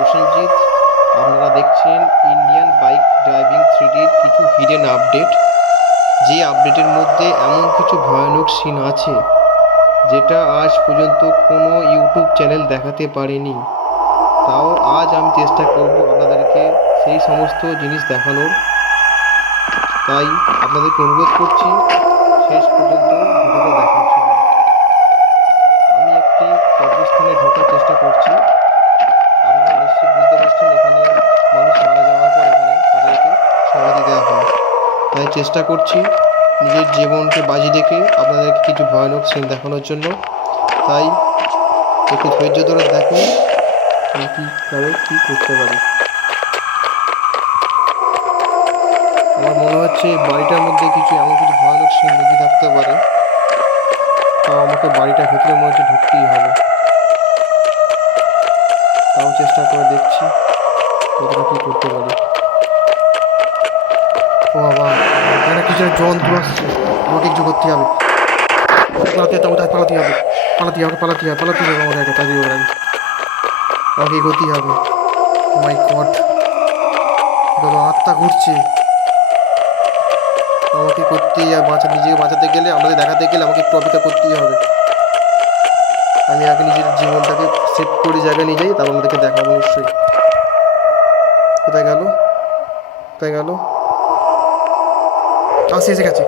প্রসেনজিৎ, আপনারা দেখছেন Indian bike driving থ্রিডির কিছু হিডেন আপডেট যে আপডেটের মধ্যে এমন কিছু ভয়ানক সিন আছে, যেটা আজ পর্যন্ত কোনো ইউটিউব চ্যানেল দেখাতে পারেনি। তাও আজ আমি চেষ্টা করব আপনাদেরকে সেই সমস্ত জিনিস দেখানোর। তাই আপনাদেরকে অনুরোধ করছি, শেষ পর্যন্ত ভিডিওটা দেখার সমাধি দেওয়া হয় তাই চেষ্টা করছি নিজের জীবনকে বাজি রেখে আপনাদেরকে কিছু ভয়ানক সিন দেখানোর জন্য। তাই একটু ধৈর্য ধরে দেখুন আমি কীভাবে কী করতে পারি। আমার মনে হচ্ছে বাড়িটার মধ্যে কিছু এমন কিছু ভয়ানক সিন লুকিয়ে থাকতে পারে। তাও আমাকে বাড়িটার ভেতরে মনে হচ্ছে ঢুকতেই হবে। তাও চেষ্টা করে দেখছি কতটা কী করতে পারি। ও বাবা একটা যন্ত্র আসছে আমাকে কিছু করতে হবে। পালাতে হবে তাই পালাতে হবে। পালাতে হবে পালাতে হবে পালাতে হবে আমাকে একটা কাজে ওর আমাকে এগোতেই হবে। মাই গড বাবা, আত্মা ঘুরছে। আমাকে করতেই হবে, বাঁচা, নিজেকে বাঁচাতে গেলে আমাদের দেখাতে গেলে আমাকে একটু অপেক্ষা করতেই হবে। আমি আগে নিজের জীবনটাকে সেট করে জায়গায় নিয়ে যাই, তারপর আমাদেরকে দেখাবো নিশ্চয়ই। কোথায় গেল? কোথায় গেল? আসে এসে গেছে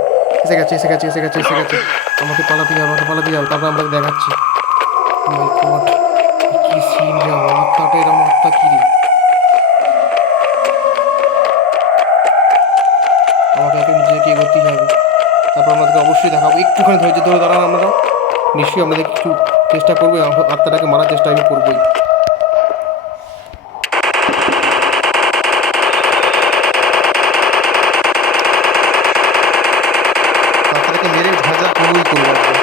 এসে গেছে এসে গেছে এসে গেছে এসে গেছে আমাকে পালাতে হবে আমাকে পালাতে হবে তারপর আমরা দেখাচ্ছি। কি হবে। তারপর আমাদেরকে অবশ্যই একটুখানি ধৈর্য ধরে দাঁড়ান আমরা। নিশ্চয়ই আমাদের একটু চেষ্টা করব আত্মাটাকে মারার চেষ্টা আমি করবোই। muy curioso.